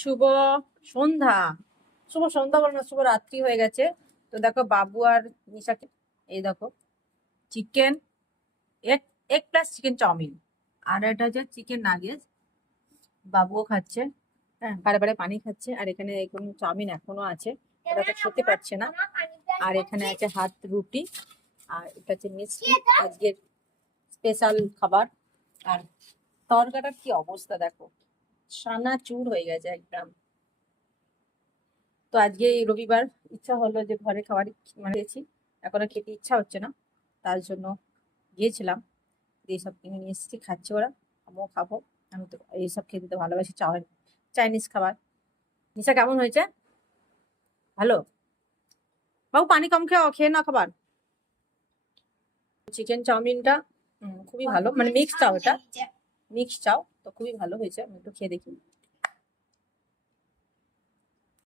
শুভ সন্ধ্যা। শুভ সন্ধ্যা বলো না, শুভ রাত্রি হয়ে গেছে। তো দেখো বাবু আর নিশাকে, এই দেখো chicken egg egg plus chicken chowmein, আর এটা হচ্ছে চিকেন নাগেটস। বাবুও খাচ্ছে, হ্যাঁ বারে বারে পানি খাচ্ছে। আর এখানে কোনো চাউমিন এখনো আছে, ওটা তো খেতে পারছে না। আর এখানে আছে হাত রুটি, আর এটা হচ্ছে মিষ্টি, আজকের স্পেশাল খাবার। আর তরকাটার কি অবস্থা দেখো, সানা চুর হয়ে গেছে একদম। তো আজকে এই রবিবার ইচ্ছা হলো যে ঘরে খাবার মানে খেয়েছি, এখন আর খেতে ইচ্ছা হচ্ছে না, তার জন্য গিয়েছিলাম, দিয়ে সব কিনে নিয়ে এসেছি, খাচ্ছে ওরা, আমিও খাবো। আমি তো এইসব খেতে তো ভালোবাসি, চাইনিজ খাবার। নিশা কেমন হয়েছে? ভালো? বাবু পানি কম খেয়ে না খাবার। চিকেন চাউমিনটা খুবই ভালো, মানে মিক্স চাও, এটা মিক্স চাও তো খুবই ভালো হয়েছে, আমি একটু খেয়ে দেখি।